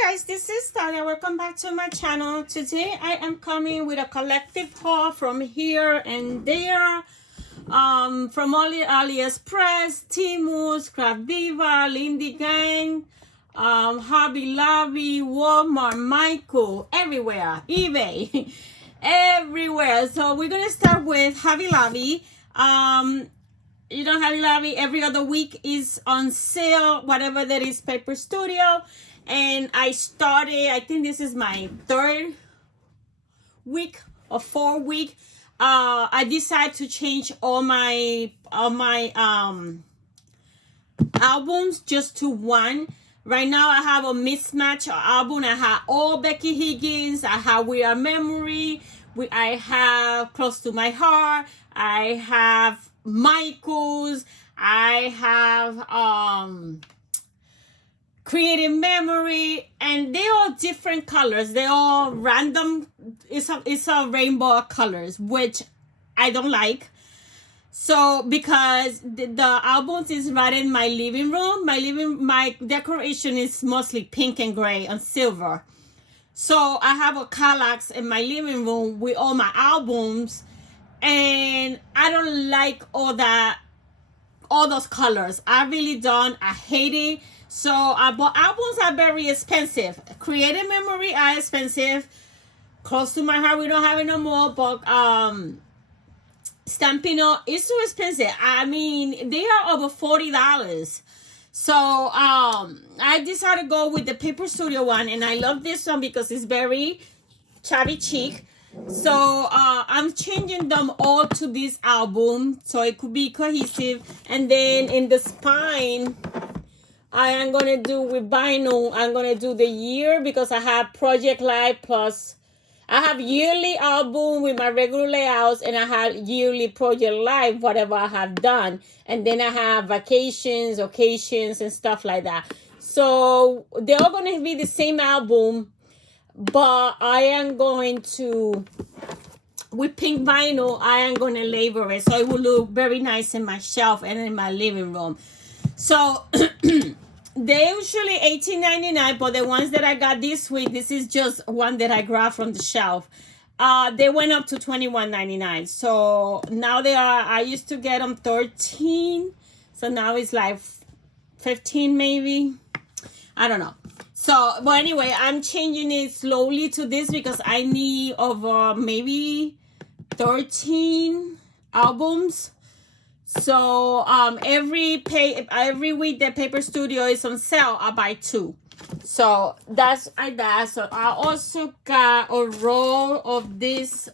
Guys, this is Tanya. Welcome back to my channel. Today I am coming with a collective haul from here and there, from AliExpress, Temu, Scrap Diva, Lindy Gang, Hobby Lobby, Walmart, Michael, everywhere, eBay, everywhere. So we're gonna start with Hobby Lobby. Hobby Lobby every other week is on sale, whatever that is, Paper Studio. And I started, I think this is my third week or 4th week. I decided to change all my albums just to one. Right now I have a mismatch album. I have all Becky Higgins. I have We Are Memory. I have Close to My Heart. I have Michael's. I have Creative Memory, and they're all different colors. They're all random. It's a rainbow of colors, which I don't like. So because the albums is right in my living room, my decoration is mostly pink and gray and silver. So I have a Kallax in my living room with all my albums, and I don't like all those colors. I really don't. I hate it. So, but albums are very expensive. Creative Memory are expensive. Close to My Heart, we don't have it no more. But Stampino is too expensive. I mean, they are over $40. So, I decided to go with the Paper Studio one. And I love this one because it's very shabby chic. So, I'm changing them all to this album so it could be cohesive. And then in the spine, I am going to do with vinyl, I'm going to do the year because I have Project Live plus I have yearly album with my regular layouts, and I have yearly Project Live, whatever I have done. And then I have vacations, occasions, and stuff like that. So they're all going to be the same album, but I am going to, with pink vinyl, I am going to label it so it will look very nice in my shelf and in my living room. So they're usually $18.99, but the ones that I got this week, this is just one that I grabbed from the shelf. They went up to $21.99. So now they are, I used to get them $13. So now it's like $15 maybe. I don't know. So, but anyway, I'm changing it slowly to this because I need over maybe 13 albums. So every week that Paper Studio is on sale, I buy 2. So that's like that. So I also got a roll of this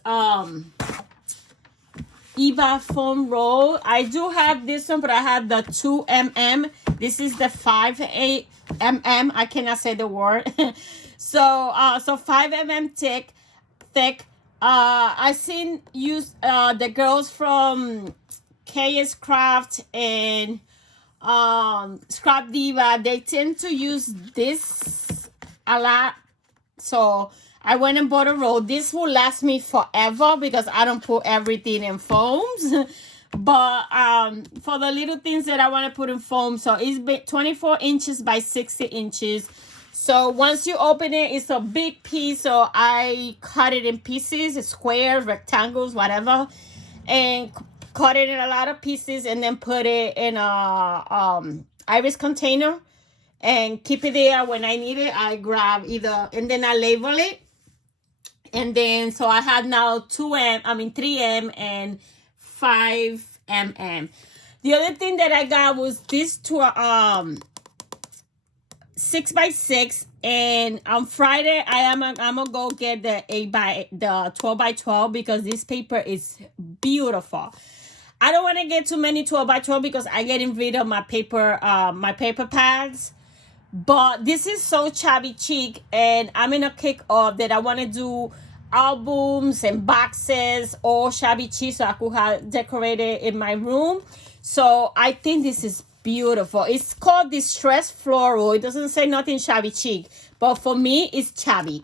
Eva foam roll. I do have this one, but I have the 2mm. This is the 5mm. I cannot say the word. So 5mm thick. I seen the girls from KS Craft and Scrap Diva, they tend to use this a lot. So I went and bought a roll. This will last me forever because I don't put everything in foams. But for the little things that I want to put in foam, so it's 24 inches by 60 inches. So once you open it, it's a big piece. So I cut it in pieces, squares, rectangles, whatever, and cut it in a lot of pieces, and then put it in a iris container and keep it there. When I need it, I grab either, and then I label it. And then, so I have now 3M and 5mm. The other thing that I got was this 6x6, and on Friday I'm gonna go get the 12x12 because this paper is beautiful. I don't want to get too many 12x12 because I getting rid of my paper pads. But this is so shabby chic, and I'm in a kick of that I want to do albums and boxes, all shabby chic, so I could have decorated in my room. So I think this is beautiful. It's called Distress Floral. It doesn't say nothing shabby chic, but for me, it's shabby.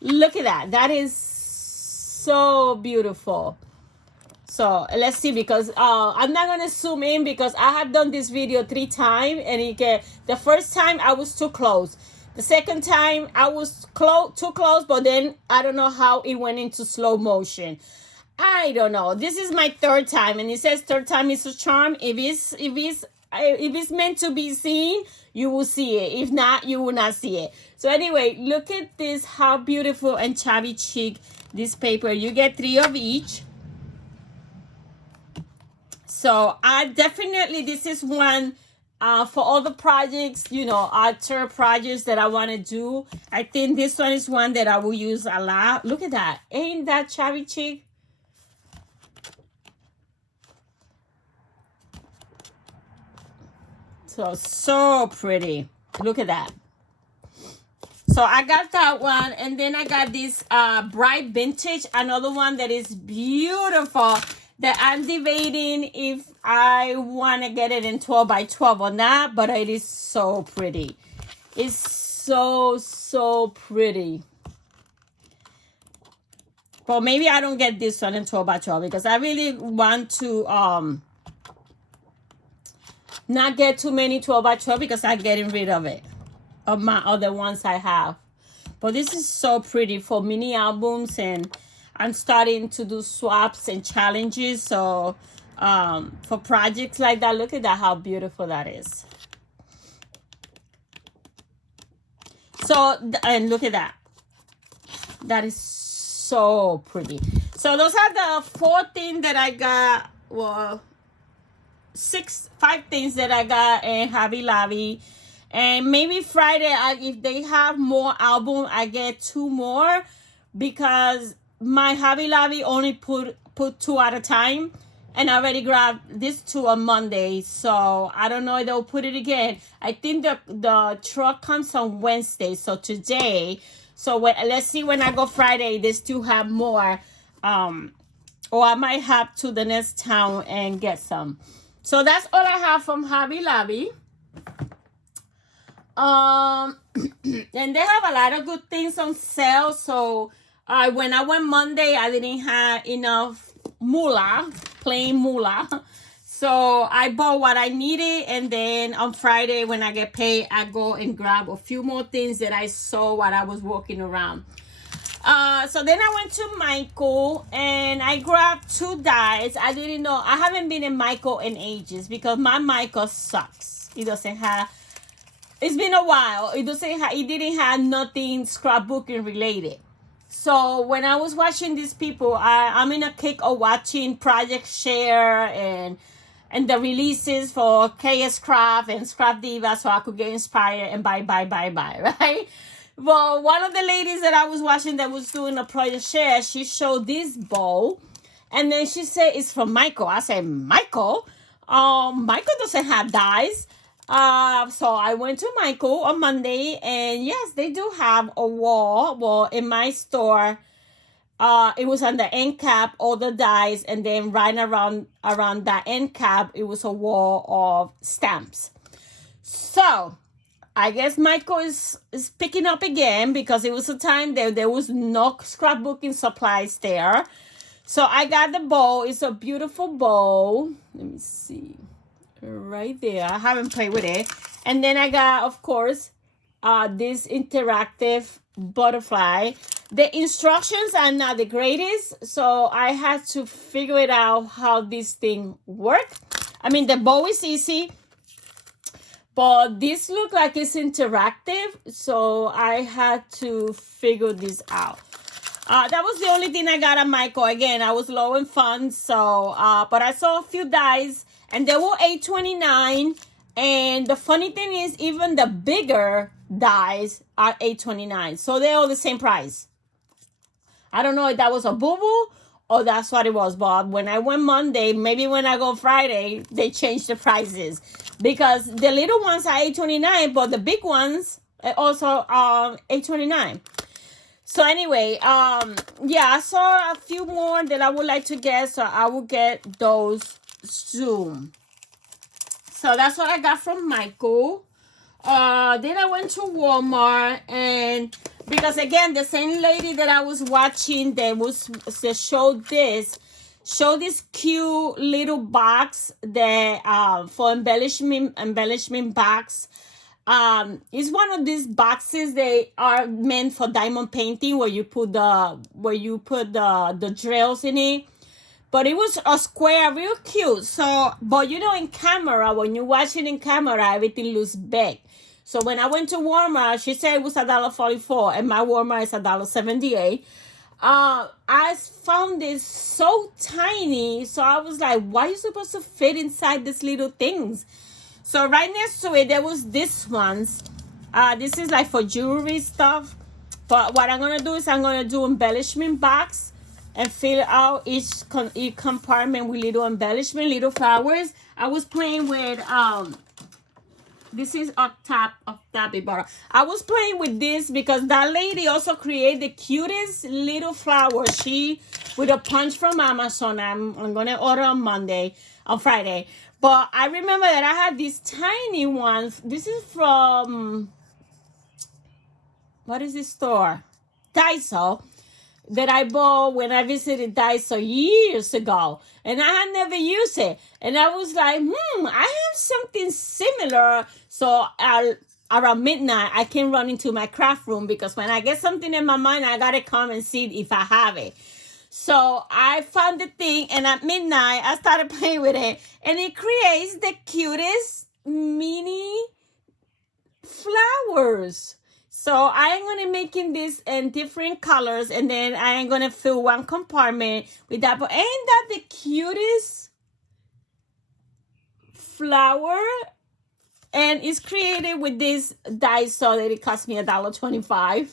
Look at that. That is so beautiful. So let's see, because I'm not gonna zoom in because I have done this video 3 times, and the first time I was too close. The second time I was too close, but then I don't know how it went into slow motion. I don't know. This is my third time, and it says third time is a charm. If it's meant to be seen, you will see it. If not, you will not see it. So anyway, look at this, how beautiful and chubby chic this paper. You get 3 of each. So I definitely, this is one for all the projects, altar projects that I want to do. I think this one is one that I will use a lot. Look at that. Ain't that chubby chic? So pretty. Look at that. So I got that one, and then I got this bright vintage, another one that is beautiful, that I'm debating if I want to get it in 12 by 12 or not, but it is so pretty. It's so pretty. But maybe I don't get this one in 12 by 12 because I really want to not get too many 12 by 12 because I'm getting rid of it, of my other ones I have. But this is so pretty for mini albums, and I'm starting to do swaps and challenges. So for projects like that, look at that, how beautiful that is. So, and look at that. That is so pretty. So those are the 4 things that I got. Well, 5 things that I got in Hobby Lobby. And maybe Friday, if they have more album, I get 2 more, because my Hobby Lobby only put 2 at a time, and I already grabbed this 2 on Monday. So I don't know if they'll put it again. I think the truck comes on Wednesday, so today. So let's see when I go Friday, they still have more, or I might have to the next town and get some. So that's all I have from Hobby Lobby. And they have a lot of good things on sale. So when I went Monday, I didn't have enough plain moolah. So I bought what I needed, and then on Friday when I get paid, I go and grab a few more things that I saw while I was walking around. So then I went to Michael, and I grabbed 2 dies. I didn't know. I haven't been in Michael in ages because my Michael sucks. It doesn't have. It's been a while. It didn't have nothing scrapbooking related. So when I was watching these people, I'm in a kick of watching Project Share and the releases for KS Craft and Scrap Diva, so I could get inspired and buy, right? Well, one of the ladies that I was watching that was doing a Project Share, she showed this bowl, and then she said it's from Michael. I said, Michael? Michael doesn't have dies. So I went to Michael on Monday, and yes, they do have a wall. Well, in my store, it was on the end cap, all the dies, and then right around that end cap, it was a wall of stamps. So I guess Michael is picking up again, because it was a time there was no scrapbooking supplies there. So I got the bowl. It's a beautiful bowl. Let me see. Right there. I haven't played with it. And then I got, of course, this interactive butterfly. The instructions are not the greatest, so I had to figure it out how this thing works. I mean, the bow is easy, but this look like it's interactive, so I had to figure this out. That was the only thing I got at Michael. Again, I was low in funds, so but I saw a few dies, and they were $8.29. And the funny thing is, even the bigger dies are $8.29, so they're all the same price. I don't know if that was a boo-boo or that's what it was, but when I went Monday, maybe when I go Friday, they changed the prices, because the little ones are $8.29, but the big ones are also $8.29. So anyway, yeah, I saw a few more that I would like to get, so I will get those soon. So that's what I got from Michael. Then I went to Walmart, and because again, the same lady that I was watching that showed this cute little box that for embellishment box. It's one of these boxes. They are meant for diamond painting, where you put the drills in it. But it was a square, real cute. So, but you know, in camera, when you watch it in camera, everything looks big. So when I went to Walmart, she said it was $1.44, and my Walmart is $1.78. I found this so tiny, so I was like, why are you supposed to fit inside these little things? So right next to it, there was this ones. This is like for jewelry stuff. But what I'm gonna do is I'm gonna do embellishment box and fill out each compartment with little embellishment, little flowers. I was playing with this is up top bottom. I was playing with this because that lady also created the cutest little flower. She with a punch from Amazon. I'm gonna order on Friday. But I remember that I had these tiny ones. This is from, what is this store? Daiso. That I bought when I visited Daiso years ago. And I had never used it. And I was like, I have something similar. So around midnight, I can run into my craft room, because when I get something in my mind, I got to come and see if I have it. So I found the thing, and at midnight, I started playing with it. And it creates the cutest mini flowers. So I am going to making this in different colors, and then I am going to fill one compartment with that. But ain't that the cutest flower? And it's created with this Daiso that it cost me $1.25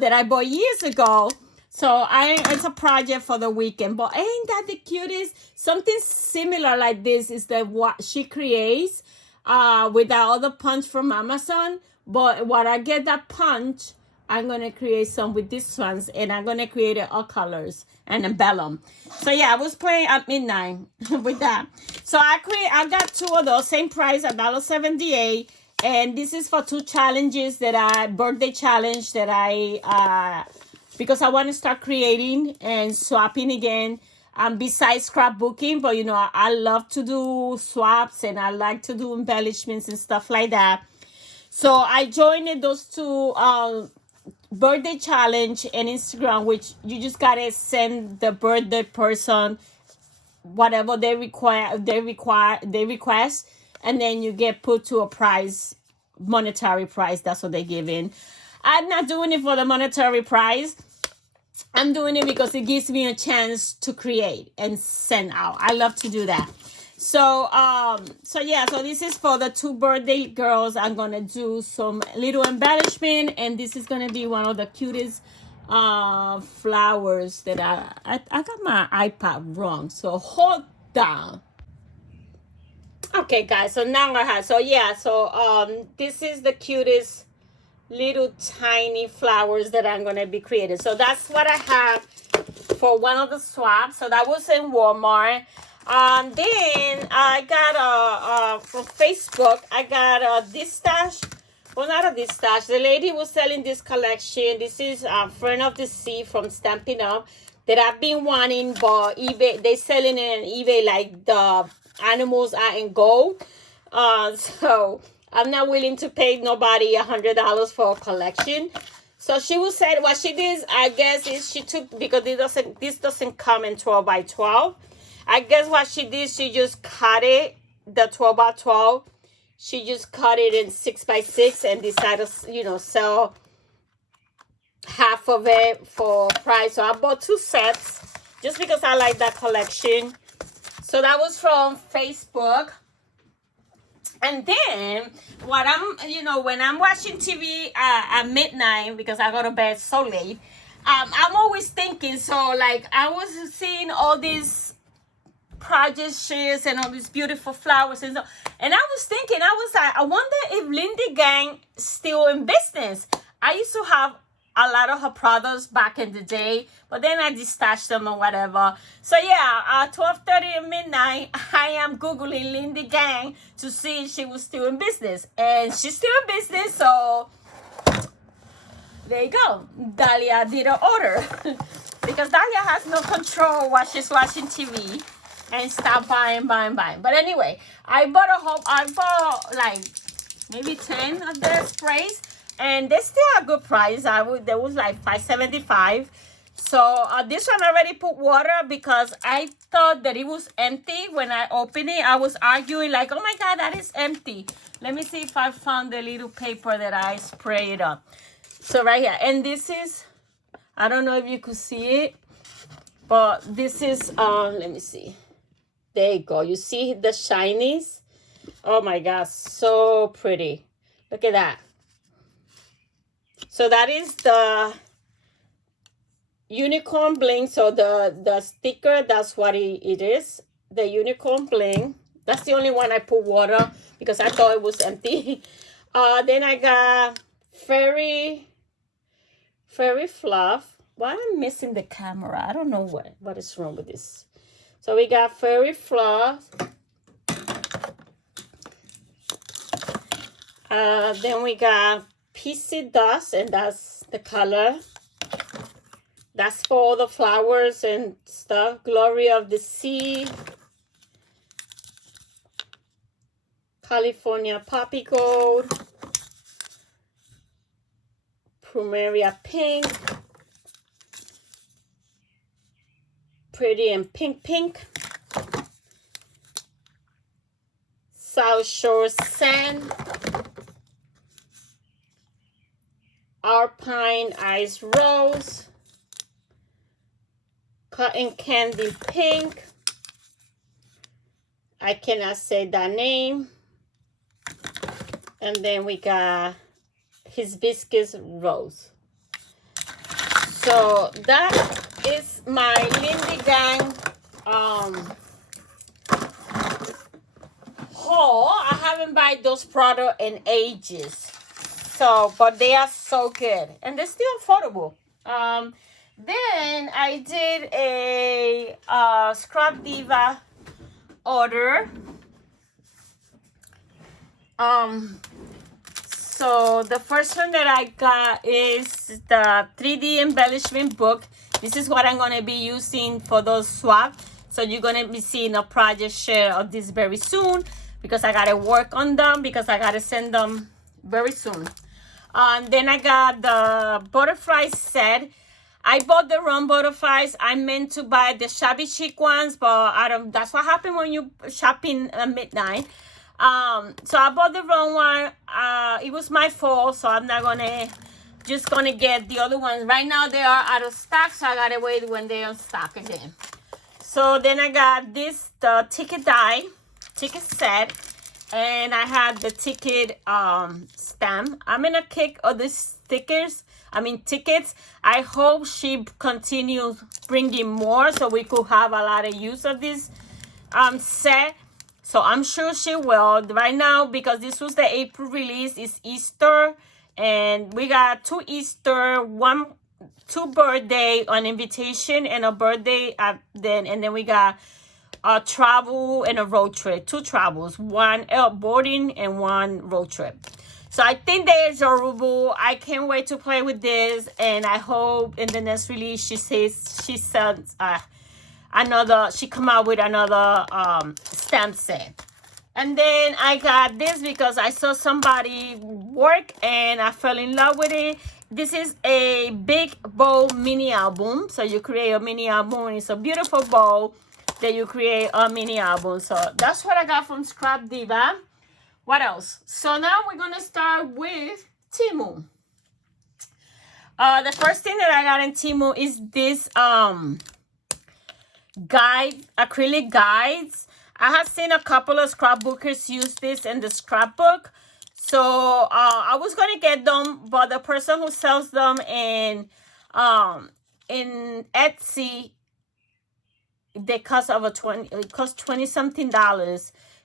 that I bought years ago. So it's a project for the weekend. But ain't that the cutest? Something similar like this is what she creates with that other punch from Amazon. But when I get that punch, I'm going to create some with these ones. And I'm going to create it all colors and embellish them. So yeah, I was playing at midnight with that. So I got two of those, same price, $1.78. And this is for two challenges birthday challenge that because I want to start creating and swapping again. Besides scrapbooking, but you know, I love to do swaps, and I like to do embellishments and stuff like that. So I joined those two birthday challenge and Instagram, which you just gotta send the birthday person whatever they request, and then you get put to a prize, monetary prize. That's what they give in. I'm not doing it for the monetary prize. I'm doing it because it gives me a chance to create and send out. I love to do that. So this is for the two birthday girls. I'm gonna do some little embellishment, and this is gonna be one of the cutest flowers that I got my iPad wrong. So hold down. Okay, guys. So now this is the cutest little tiny flowers that I'm gonna be creating. So that's what I have for one of the swaps. So that was in Walmart. Then I got from Facebook, I got this stash. Well, not a this stash. The lady was selling this collection. This is Friend of the Sea from Stampin' Up that I've been wanting, but eBay, they selling it on eBay like the animals are in gold. So I'm not willing to pay nobody $100 for a collection. So she was saying what she did, I guess, is she took, because this doesn't come in 12 by 12. I guess what she did, she just cut it, the 12 by 12. She just cut it in 6 by 6 and decided to, sell half of it for price. So I bought 2 sets just because I like that collection. So that was from Facebook. And then when I'm watching TV at midnight, because I go to bed so late, I'm always thinking, so like I was seeing all these project shares and all these beautiful flowers and stuff, and I was thinking, I was like, I wonder if Lindy Gang still in business. I used to have a lot of her products back in the day, but then I detached them or whatever. So yeah, 12:30 at midnight, I am Googling Lindy Gang to see if she was still in business, and she's still in business. So there you go. Dahlia did an order because Dahlia has no control while she's watching TV and stop buying. But anyway, I bought like maybe 10 of the sprays, and they still a good price. There was like $5.75. So this one I already put water because I thought that it was empty when I opened it. I was arguing like, oh my God, that is empty. Let me see if I found the little paper that I sprayed on. So right here, and this is, I don't know if you could see it, but this is, let me see. There you go. You see the shinies? Oh my God, so pretty. Look at that. So that is the unicorn bling. So the sticker, that's what it is. The unicorn bling. That's the only one I put water because I thought it was empty. Then I got fairy fluff. Why am I missing the camera? I don't know what is wrong with this. So we got fairy fluff. Then we got pixie dust, and that's the color. That's for all the flowers and stuff. Glory of the Sea. California Poppy Gold. Plumeria Pink. Pretty and Pink. South Shore Sand. Alpine Ice Rose. Cotton Candy Pink. I cannot say that name. And then we got Hibiscus Rose. So that is my Lindy Gang haul. I haven't bought those products in ages. So, but they are so good. And they're still affordable. Then I did a Scrub Diva order. So the first one that I got is the 3D embellishment book. This is what I'm going to be using for those swap. So you're going to be seeing a project share of this very soon because I got to work on them because I got to send them very soon. Then I got the butterfly set. I bought the wrong butterflies. I meant to buy the shabby chic ones, but that's what happened when you shopping at midnight. So I bought the wrong one. It was my fault, so I'm not just gonna get the other ones. Right now they are out of stock, so I gotta wait when they're on stock again. So then I got the ticket set, and I had the ticket stamp. I'm in a kick of the tickets. I hope she continues bringing more so we could have a lot of use of this set. So I'm sure she will. Right now, because this was the April release, it's Easter. And we got 2 Easter, 2 birthday on invitation and a birthday and then we got a travel and a road trip. 2 travels, 1 boarding and 1 road trip. So I think they're adorable. I can't wait to play with this, and I hope in the next release she come out with another stamp set. And then I got this because I saw somebody work and I fell in love with it. This is a big bowl mini album. So you create a mini album, and it's a beautiful bowl that you create a mini album. So that's what I got from Scrap Diva. What else? So now we're gonna start with Temu. The first thing that I got in Temu is this acrylic guides. I have seen a couple of scrapbookers use this in the scrapbook. So I was gonna get them, but the person who sells them in Etsy, it cost $20-something.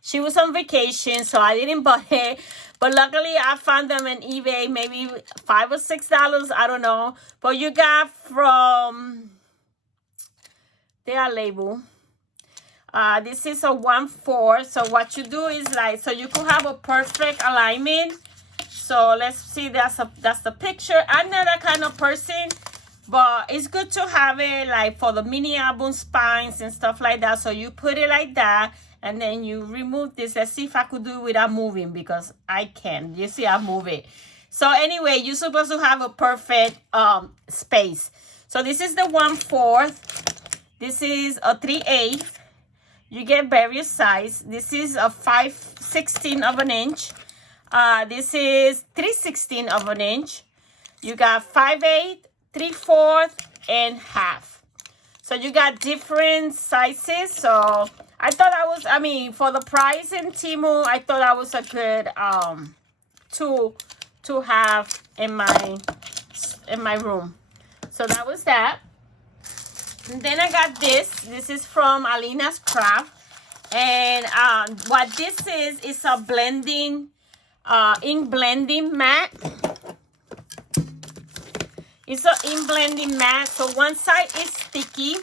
She was on vacation, so I didn't buy it. But luckily, I found them on eBay, maybe $5 or $6. I don't know. But you got from their label. This is a 1/4. So what you do is so you could have a perfect alignment. So let's see. That's the picture. I'm not that kind of person, but it's good to have it for the mini album spines and stuff like that. So you put it like that. and then you remove this. Let's see if I could do it without moving, because I can. You see, I move it. So anyway, you're supposed to have a perfect space. So this is the 1/4. This is a 3/8. You get various size. This is a 5/16 of an inch. This is 3/16 of an inch. You got 5/8, 3/4, and half. So you got different sizes. So I thought I mean, for the price in Temu, I thought that was a good tool to have in my room. So that was that. And then I got this. This is from Alina's Craft. And what this is a blending, ink blending mat. It's an ink blending mat. So one side is sticky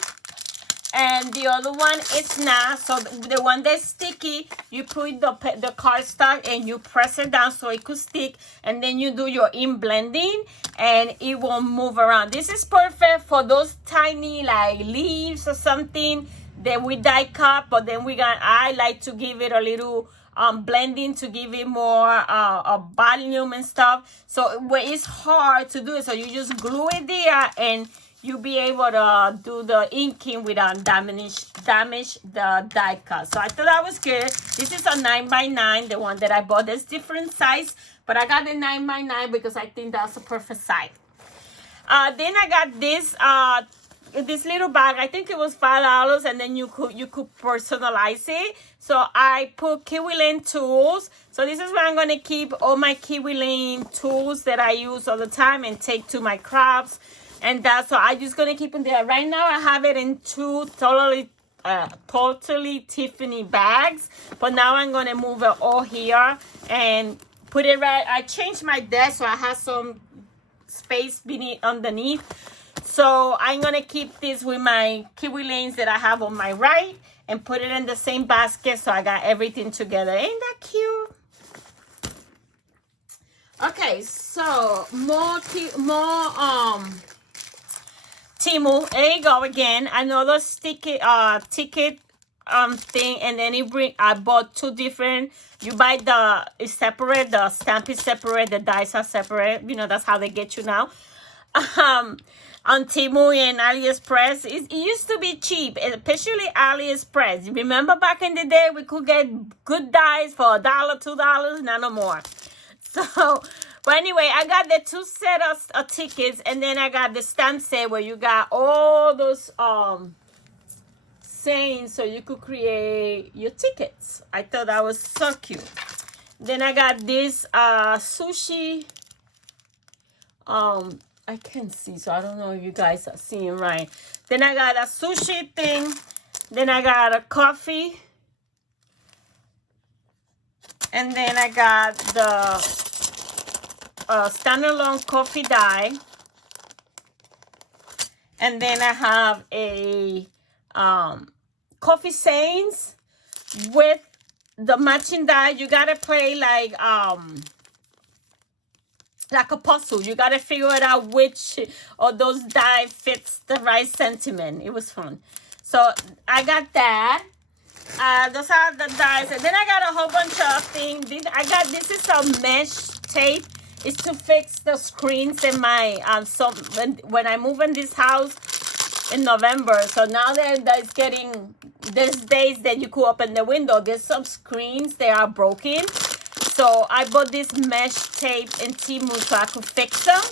and the other one is not. So the one that's sticky, you put the cardstock and you press it down so it could stick, and then you do your ink blending and it won't move around. This is perfect for those tiny like leaves or something that we die cut, but then I like to give it a little blending to give it more volume and stuff. So it's hard to do it, so you just glue it there and you'll be able to do the inking without damage the die cut. So I thought that was good. This is a 9x9, the one that I bought. There's different size, but I got the 9x9 because I think that's a perfect size. Then I got this little bag. I think it was $5, and then you could personalize it. So I put Kiwi Lane tools. So this is where I'm going to keep all my Kiwi Lane tools that I use all the time and take to my crafts. And that's so I'm just going to keep them there. Right now I have it in two totally Tiffany bags. But now I'm going to move it all here and put it right. I changed my desk so I have some space underneath. So I'm going to keep this with my Kiwi Lanes that I have on my right and put it in the same basket, so I got everything together. Ain't that cute? Okay, so more Temu. There you go again. Another ticket thing, and then I bought two different. You buy it's separate, the stamp is separate, the dies are separate. You know, that's how they get you now. On Temu and AliExpress. It used to be cheap, especially AliExpress. Remember back in the day, we could get good dies for $1, $2, no more. So, but anyway, I got the two sets of tickets, and then I got the stamp set where you got all those sayings so you could create your tickets. I thought that was so cute. Then I got this sushi. I can't see, so I don't know if you guys are seeing right. Then I got a sushi thing. Then I got a coffee. And then I got the standalone coffee die. And then I have a coffee sayings with the matching die. You gotta play like a puzzle. You gotta figure it out which of those die fits the right sentiment. It was fun. So I got that. Those are the dies. And then I got a whole bunch of things. This is a mesh tape. It's to fix the screens in my when I move in this house in November. So now there's days that you could open the window. There's some screens that are broken. So I bought this mesh tape in Temu so I could fix them.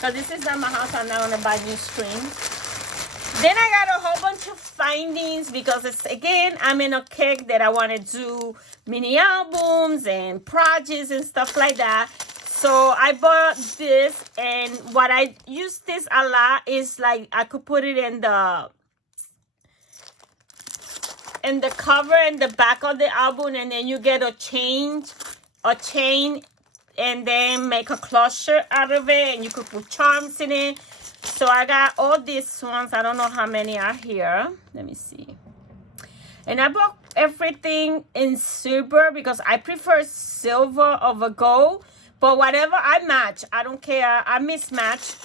So this is at my house. I'm not going to buy new screens. Then I got a whole bunch of findings because I'm in a kick that I want to do mini albums and projects and stuff like that. So I bought this, and what I use this a lot is like I could put it in the cover and the back of the album, and then you get a chain, and then make a closure out of it, and you could put charms in it. So I got all these ones. I don't know how many are here. Let me see. And I bought everything in silver because I prefer silver over gold. But whatever I match, I don't care. I mismatch.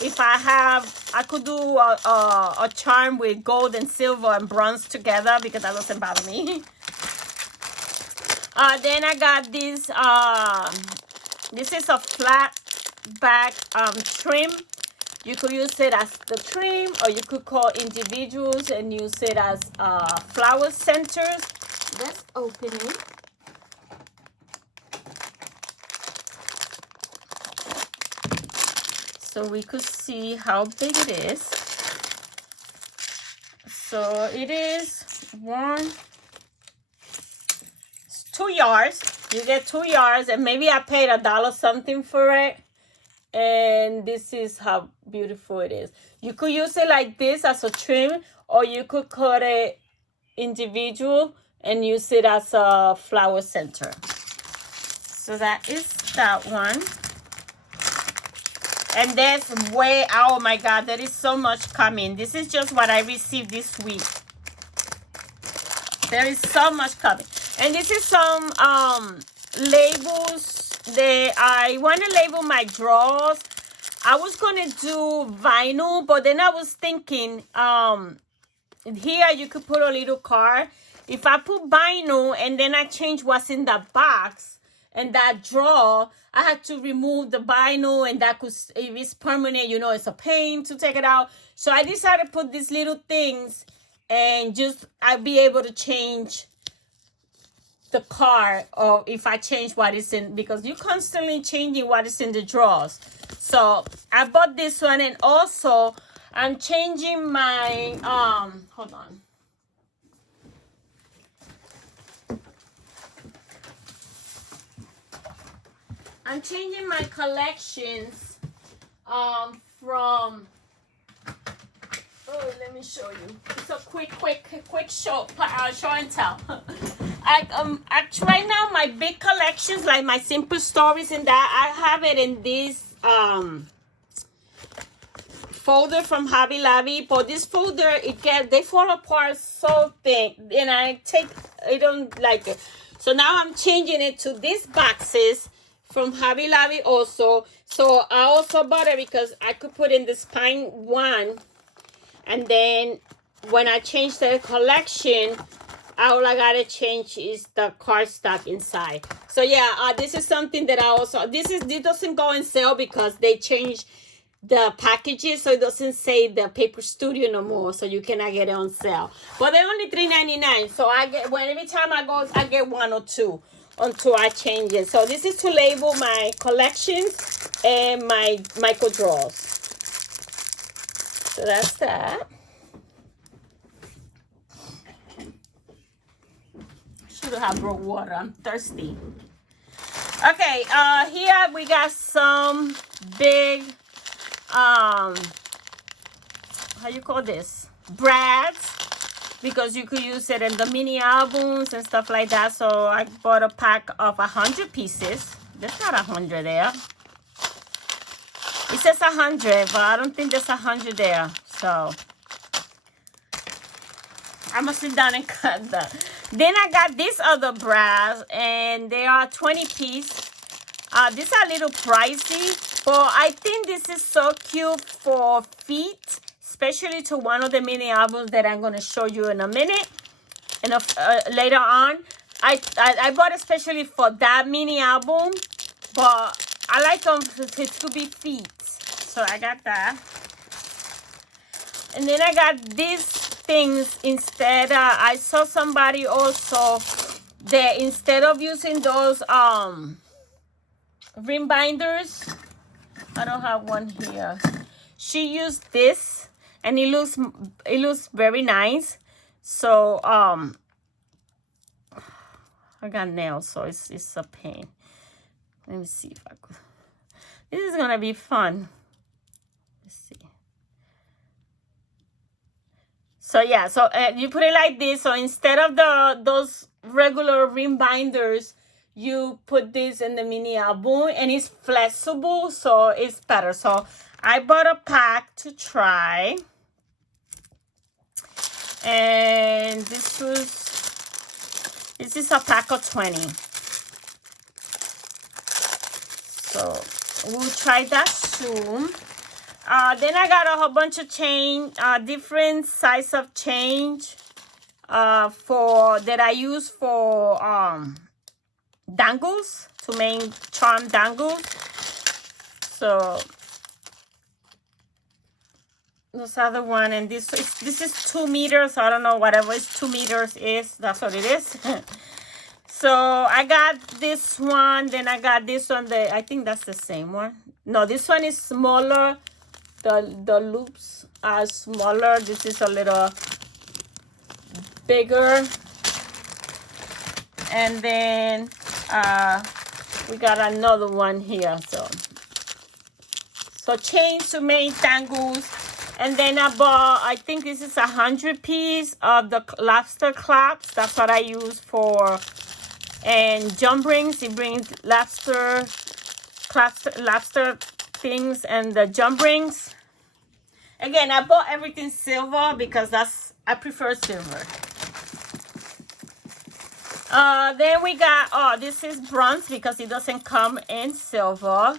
if I could do a charm with gold and silver and bronze together, because that doesn't bother me. Then I got this. This is a flat back trim. You could use it as the trim, or you could call individuals and use it as flower centers. Let's open it. So we could see how big it is. So it is 2 yards. You get 2 yards, and maybe I paid $1 something for it. And this is how beautiful it is. You could use it like this as a trim, or you could cut it individual and use it as a flower center. So that is that one. And there's oh my God, there is so much coming. This is just what I received this week. There is so much coming. And this is some labels. I want to label my drawers. I was going to do vinyl, but then I was thinking, here you could put a little card. If I put vinyl and then I change what's in the box and that drawer, I had to remove the vinyl, and that could, if it's permanent, you know, it's a pain to take it out. So I decided to put these little things, and just I'll be able to change the card, or if I change what is in, because you're constantly changing what is in the drawers. So I bought this one, and also I'm changing my hold on. I'm changing my collections from, let me show you. It's a quick show and tell. Right now my big collections, like my simple stories and that, I have it in this folder from Hobby Lobby. But this folder, they fall apart so thick, and I don't like it. So now I'm changing it to these boxes from Hobby Lobby also. So I also bought it because I could put in the spine one, and then when I change the collection, all I gotta change is the cardstock inside. So yeah, this is something that I also, this doesn't go on sale because they changed the packages, so it doesn't say the Paper Studio no more, so you cannot get it on sale. But they're only $3.99, so I get, every time I go, I get one or two until I change it. So this is to label my collections and my micro drawers. So that's that. Should have brought water. I'm thirsty. Okay, here we got some big how you call this, brads, because you could use it in the mini albums and stuff like that. So I bought a pack of 100 pieces. There's not 100 there. It says 100, but I don't think there's 100 there. So I'm gonna sit down and cut that. Then I got these other brads, and they are 20 piece. These are a little pricey, but I think this is so cute for feet, especially to one of the mini albums that I'm going to show you in a minute, later on. I bought especially for that mini album, but I like them to be feet. So I got that. And then I got these things instead. I saw somebody also that instead of using those ring binders, I don't have one here. She used this, and it looks very nice. So I got nails, so it's a pain. Let me see if I could. This is gonna be fun. Let's see. So yeah, so you put it like this. So instead of those regular ring binders, you put this in the mini album, and it's flexible, so it's better. So I bought a pack to try, and this is a pack of 20. So we'll try that soon. Then I got a whole bunch of chain, different size of change for that I use for dangles, to make charm dangles. So this other one, and this is 2 meters. I don't know, whatever is 2 meters is, that's what it is. So I got this one, then I got this one. I think that's the same one. No, this one is smaller. The loops are smaller. This is a little bigger. And then we got another one here. So chains to make tangles. And then I bought, I think this is 100 piece of the lobster claps. That's what I use for. And jump rings. It brings lobster things and the jump rings. Again, I bought everything silver because I prefer silver. Then we got, this is bronze because it doesn't come in silver.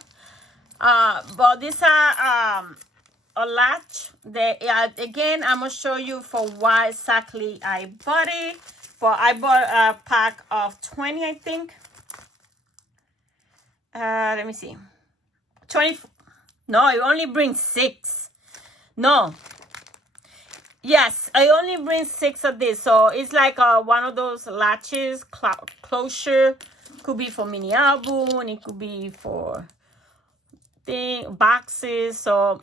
But these are a latch. Again, I'm gonna show you for why exactly I bought it. But I bought a pack of 20, I think. Let me see. 20. No, it only brings 6. No. Yes, I only bring 6 of this. So it's like one of those latches, closure. Could be for mini album. It could be for boxes. So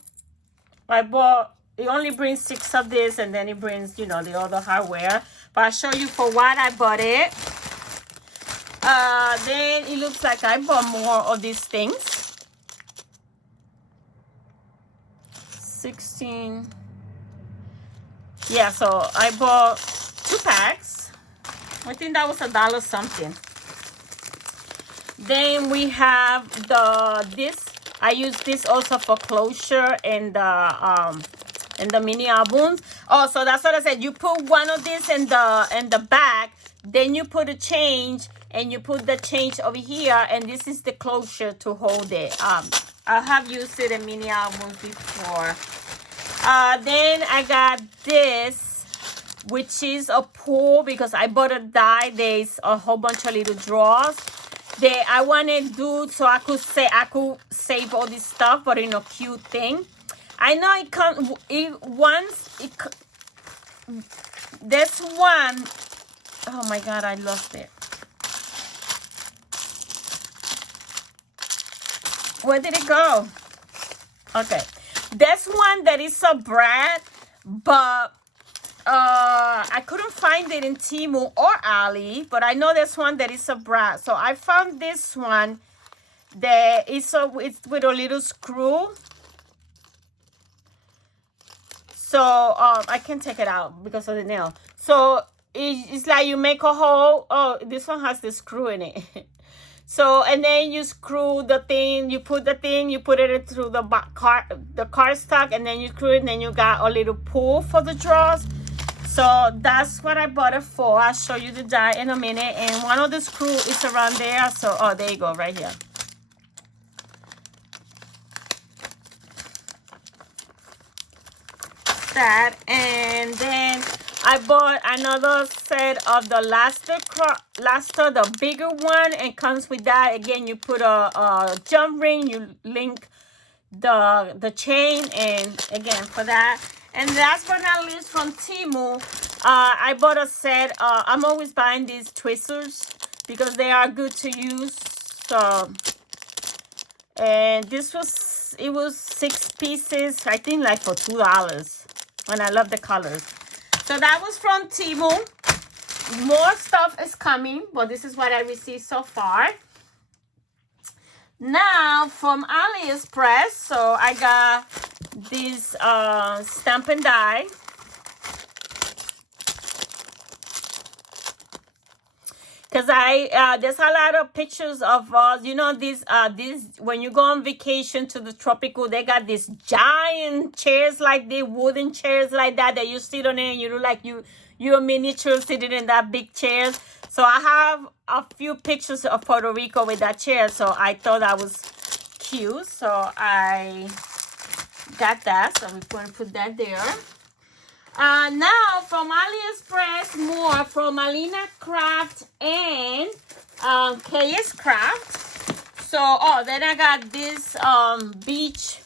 I bought, it only brings 6 of this, and then it brings, the other hardware. But I'll show you for what I bought it. Then it looks like I bought more of these things. 16. Yeah, so I bought 2 packs. I think that was $1 something. Then we have this. I use this also for closure and the mini albums. Oh, so that's what I said. You put one of these in the bag, then you put a change, and you put the change over here, and this is the closure to hold it. I have used it in mini albums before. Then I got this, which is a pull because I bought a die. There's a whole bunch of little drawers that I wanted to do so I could save all this stuff, but in a cute thing. I know it can't. This one. Oh my God, I lost it. Where did it go? Okay, this one that is a brand, but I couldn't find it in Temu or Ali, but I know this one that is a brand. So I found this one that is it's with a little screw. So I can take it out because of the nail. So it's like you make a hole. Oh, this one has the screw in it. So, and then you screw the thing, you put it through the cardstock, and then you screw it, and then you got a little pull for the drawers. So that's what I bought it for. I'll show you the die in a minute. And one of the screws is around there. So, oh, there you go, right here. That, and then I bought another set of the Laster, the bigger one, and comes with that. Again, you put a jump ring, you link the chain, and again for that. And last but not least, from Temu, I bought a set. I'm always buying these tweezers because they are good to use. So, and this was, it was 6 pieces, I think, like for $2. And I love the colors. So that was from Temu. More stuff is coming, but this is what I received so far. Now from AliExpress, so I got this stamp and die. Because there's a lot of pictures of us, these when you go on vacation to the tropical, they got these giant chairs, like the wooden chairs like that you sit on it, and you look like you're a miniature sitting in that big chair. So I have a few pictures of Puerto Rico with that chair, so I thought that was cute. So I got that, so we're going to put that there. Now from AliExpress, more from Alina Craft and KS Craft. So, oh, then I got this beach,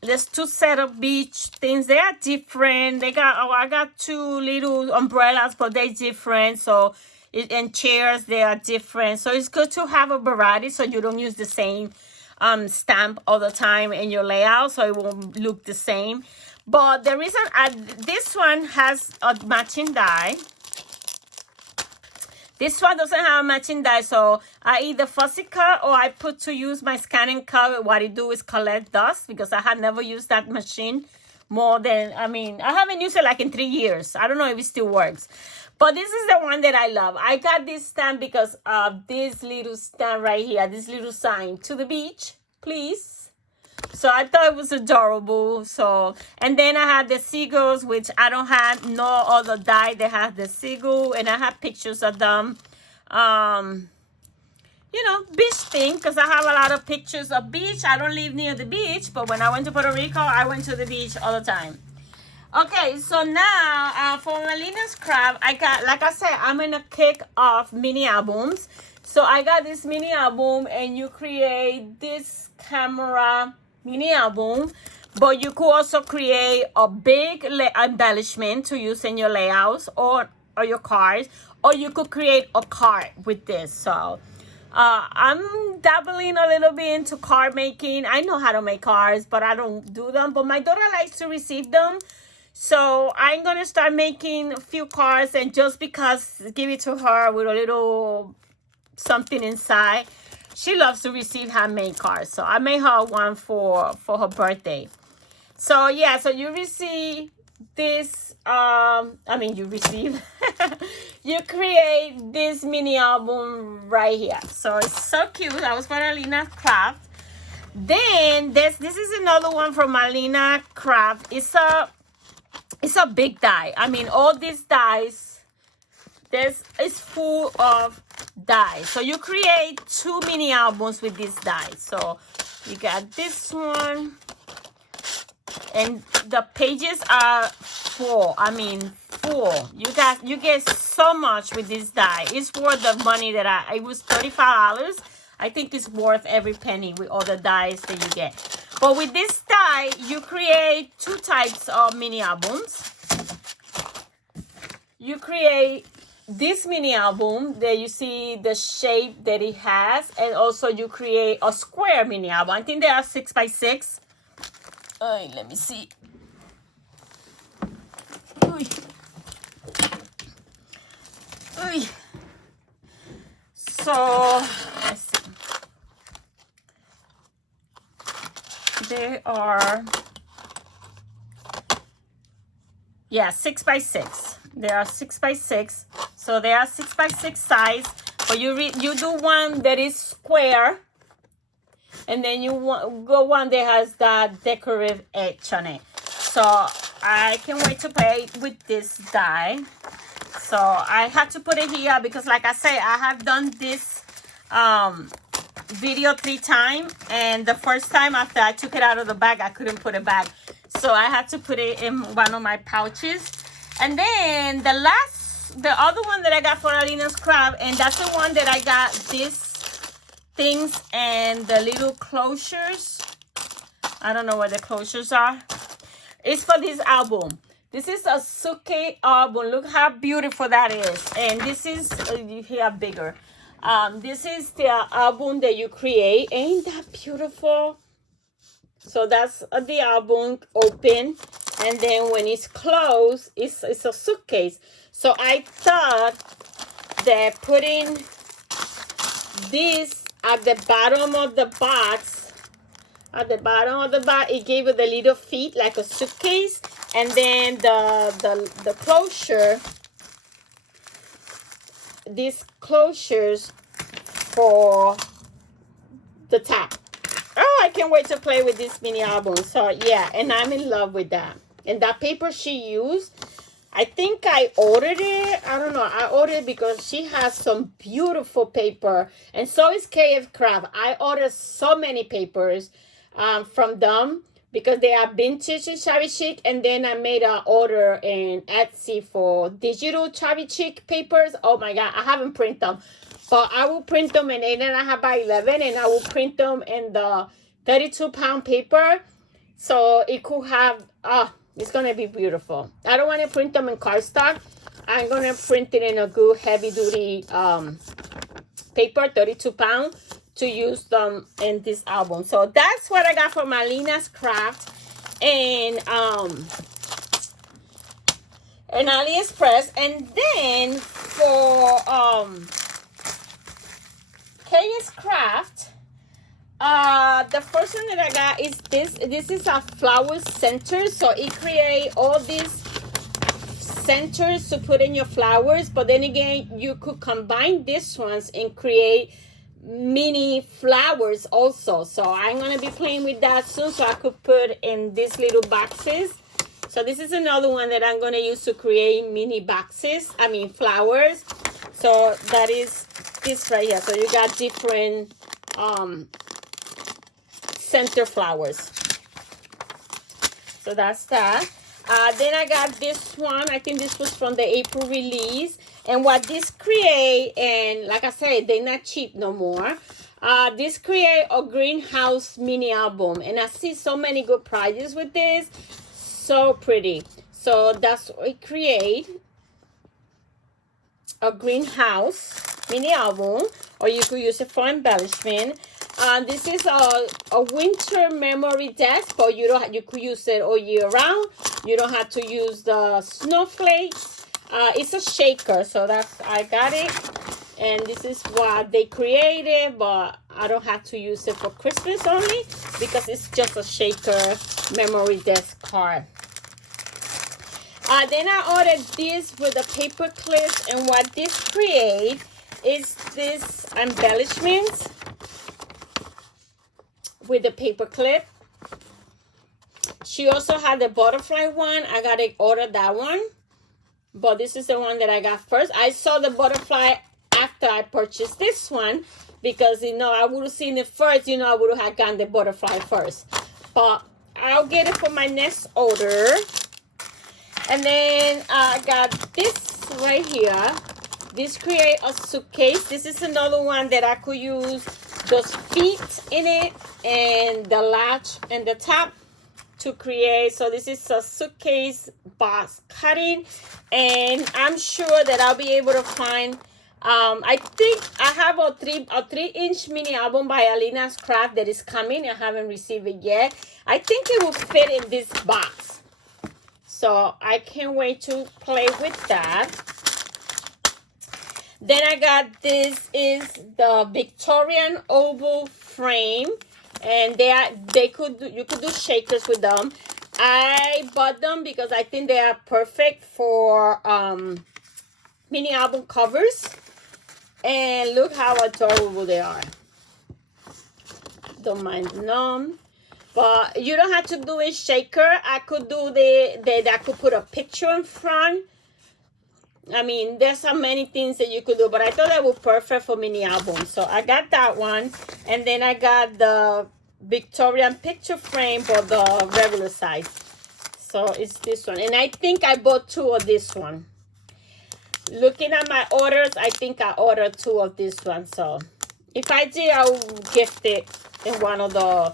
there's 2 set of beach things. They are different. They got, oh, I got 2 little umbrellas, but they're different. So, and chairs, they are different. So, it's good to have a variety so you don't use the same stamp all the time in your layout, so it won't look the same. But the reason this one has a matching die. This one doesn't have a matching die, so I either fussy cut or I put to use my scanning cut. What it do is collect dust, because I had never used that machine more than, I mean, I haven't used it like in 3 years. I don't know if it still works. But this is the one that I love. I got this stamp because of this little stamp right here, this little sign, to the beach, please. So I thought it was adorable. So, and then I had the seagulls, which I don't have no other die that has the seagull, and I have pictures of them. You know, beach thing, because I have a lot of pictures of beach. I don't live near the beach, but when I went to Puerto Rico, I went to the beach all the time. Okay, so now for Alina's Craft, I got, like I said, I'm in a kick of mini albums. So I got this mini album, and you create this camera mini album, but you could also create a big embellishment to use in your layouts or your cards, or you could create a card with this. So I'm dabbling a little bit into card making. I know how to make cards, but I don't do them, but my daughter likes to receive them. So I'm gonna start making a few cards, and just because, give it to her with a little something inside. She loves to receive handmade cards, so I made her one for her birthday. So yeah, so you receive this, you receive, you create this mini album right here. So it's so cute. That was for Alina Craft. Then this is another one from Alina Craft. It's a big die. I mean, all these dies, this is full of dies. So you create 2 mini albums with this die. So you got this one, and the pages are full. I mean, full. You get so much with this die. It's worth the money that it was $35. I think it's worth every penny with all the dies that you get. But with this die, you create 2 types of mini albums. You create this mini album that you see the shape that it has, and also you create a square mini album. I think they are 6x6. Let me see. So let's see. They are, yeah, 6x6. They are 6x6. So they are 6x6 size. But you do one that is square, and then you go one that has that decorative edge on it. So I can't wait to play with this die. So I had to put it here because, like I say, I have done this video 3 times, and the first time after I took it out of the bag, I couldn't put it back. So I had to put it in one of my pouches. And then the other one that I got for Alina's Craft, and that's the one that I got these things and the little closures. I don't know where the closures are. It's for this album. This is a suitcase album. Look how beautiful that is. And this is here bigger. This is the album that you create. Ain't that beautiful? So that's the album open, and then when it's closed, it's a suitcase. So I thought that putting this at the bottom of the box, it gave it the little feet like a suitcase, and then the closure, these closures for the top. Oh, I can't wait to play with this mini album. So yeah, and I'm in love with that. And that paper she used, I think I ordered it. I don't know. I ordered it because she has some beautiful paper. And so is KF Craft. I ordered so many papers. from them because they are vintage and shabby chic. And then I made an order in Etsy for digital shabby chic papers. Oh my God, I haven't printed them, but I will print them in 8.5 by 11, and I will print them in the 32-pound paper. So it could have, it's going to be beautiful. I don't want to print them in cardstock. I'm going to print it in a good heavy-duty paper, 32-pound, to use them in this album. So that's what I got from Alina's Craft and AliExpress. And then for Kay's Craft, the first one that I got is this. This is a flower center. So it creates all these centers to put in your flowers. But then again, you could combine these ones and create mini flowers also. So I'm going to be playing with that soon, so I could put in these little boxes. So this is another one that I'm going to use to create mini boxes. I mean flowers. So that is this right here. So you got different center flowers. So that's that. Then I got this one. I think this was from the April release. And what this create, and like I said, they're not cheap no more. This create a greenhouse mini album. And I see so many good prizes with this. So pretty. So that's what it create. A greenhouse mini album. Or you could use it for embellishment. This is a winter memory desk, but you could use it all year round. You don't have to use the snowflakes. It's a shaker, so I got it, and this is what they created, but I don't have to use it for Christmas only because it's just a shaker memory desk card. Then I ordered this with the paper clips, and what this create is this embellishments with the paper clip. She also had the butterfly one. I gotta order that one, but this is the one that I got first. I saw the butterfly after I purchased this one because, you know, I would have seen it first. You know, I would have gotten the butterfly first, but I'll get it for my next order. And then I got this right here. This create a suitcase. This is another one that I could use those feet in it and the latch and the top to create. So this is a suitcase box cutting, and I'm sure that I'll be able to find I think I have a 3-inch mini album by Alina's Craft that is coming. I haven't received it yet. I think it will fit in this box, so I can't wait to play with that. Then I got this is the Victorian oval frame, and you could do shakers with them. I bought them because I think they are perfect for mini album covers. And look how adorable they are. Don't mind them. But you don't have to do a shaker. I could do I could put a picture in front. I mean, there's so many things that you could do, but I thought that was perfect for mini albums. So I got that one. And then I got the Victorian picture frame for the regular size. So it's this one. And I think I bought 2 of this one. Looking at my orders, I think I ordered 2 of this one. So if I did, I will gift it in one of the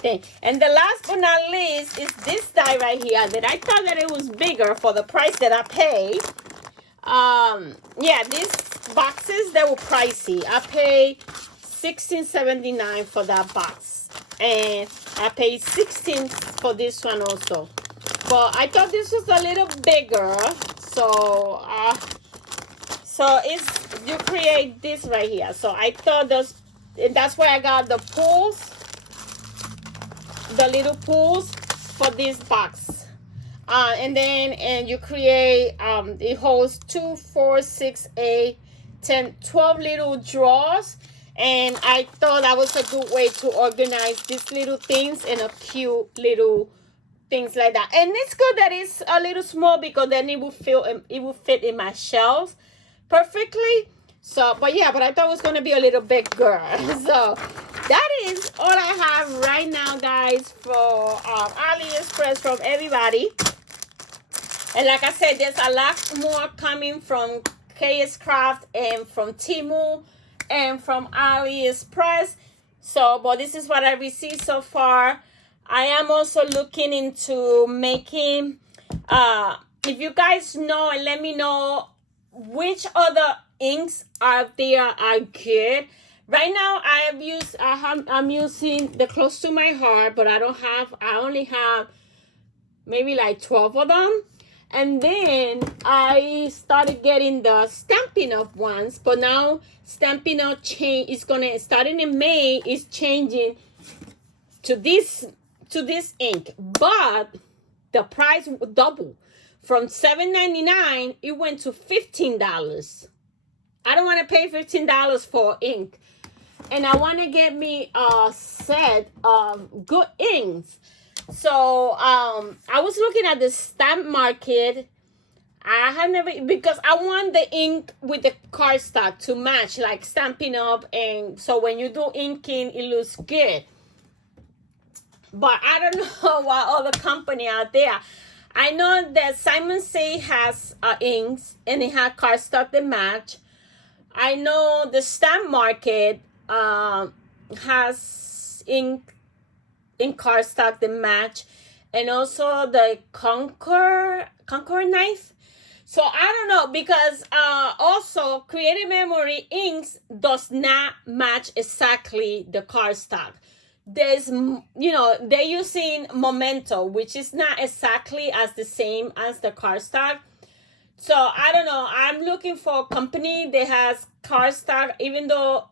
things. And the last but not least is this die right here that I thought that it was bigger for the price that I paid. Yeah, these boxes, they were pricey. I paid $16.79 for that box, and I paid $16 for this one also. But I thought this was a little bigger, so you create this right here. So I thought that's why I got the pulls, the little pulls for this box. And you create, it holds 2, 4, 6, 8, 10, 12 little drawers. And I thought that was a good way to organize these little things in a cute little things like that. And it's good that it's a little small because then it will fit in my shelves perfectly. So, but yeah, but I thought it was going to be a little bigger. So that is all I have right now, guys, for AliExpress from everybody. And like I said, there's a lot more coming from KS Craft and from Temu and from AliExpress. So, but this is what I received so far. I am also looking into making, if you guys know, and let me know which other inks out there are good. Right now, I'm using the Close to My Heart, but I only have maybe like 12 of them. And then I started getting the Stampin' Up ones, but now Stampin' Up starting in May, is changing to this ink, but the price will double. From $7.99, it went to $15. I don't want to pay $15 for ink, and I want to get me a set of good inks. So I was looking at the stamp market. I had never, because I want the ink with the cardstock to match, like Stampin' Up, and so when you do inking, it looks good. But I don't know what other company out there. I know that Simon Says has inks, and it has cardstock that match. I know the stamp market has ink in cardstock that match, and also the Concord knife. So I don't know, because also Creative Memory inks does not match exactly the cardstock. There's, they're using Memento, which is not exactly as the same as the cardstock. So I don't know. I'm looking for a company that has cardstock, even though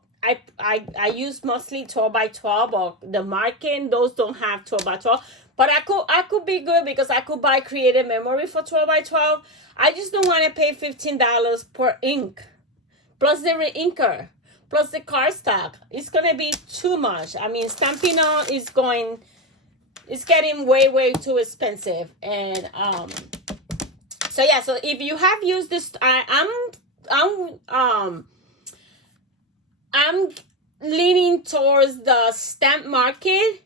I use mostly 12 by 12, or the marking, those don't have 12 by 12. But I could be good, because I could buy Creative Memory for 12 by 12. I just don't want to pay $15 per ink, plus the re-inker, plus the cardstock. It's gonna be too much. I mean, Stampin' Up it's getting way too expensive. And so yeah. So if you have used this, I'm leaning towards the stamp market.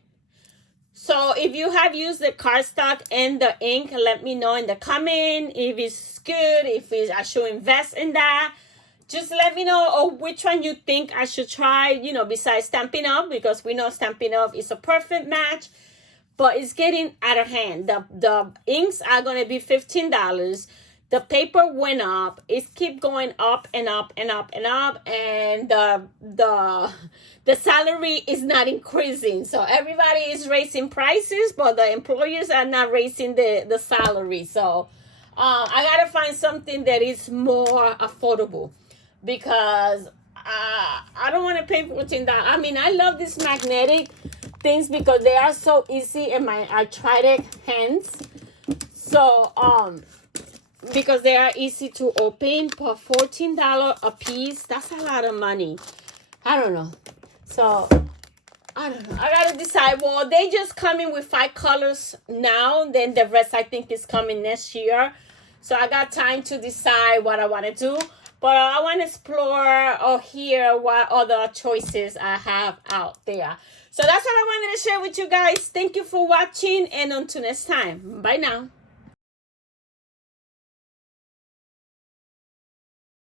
So if you have used the cardstock and the ink, let me know in the comment if it's good, I should invest in that. Just let me know, or which one you think I should try, besides Stampin' Up, because we know Stampin' Up is a perfect match, but it's getting out of hand. The inks are going to be $15. The paper went up. It keep going up and up and up and up, and the salary is not increasing. So everybody is raising prices, but the employers are not raising the salary. So I gotta find something that is more affordable, because I don't want to pay $14. I mean, I love these magnetic things because they are so easy in my arthritic hands. So because they are easy to open, but $14 a piece, that's a lot of money. I don't know. So I don't know. I gotta decide. Well, they just coming with 5 colors now. Then the rest, I think, is coming next year. So I got time to decide what I want to do. But I want to explore or hear what other choices I have out there. So that's what I wanted to share with you guys. Thank you for watching, and until next time. Bye now.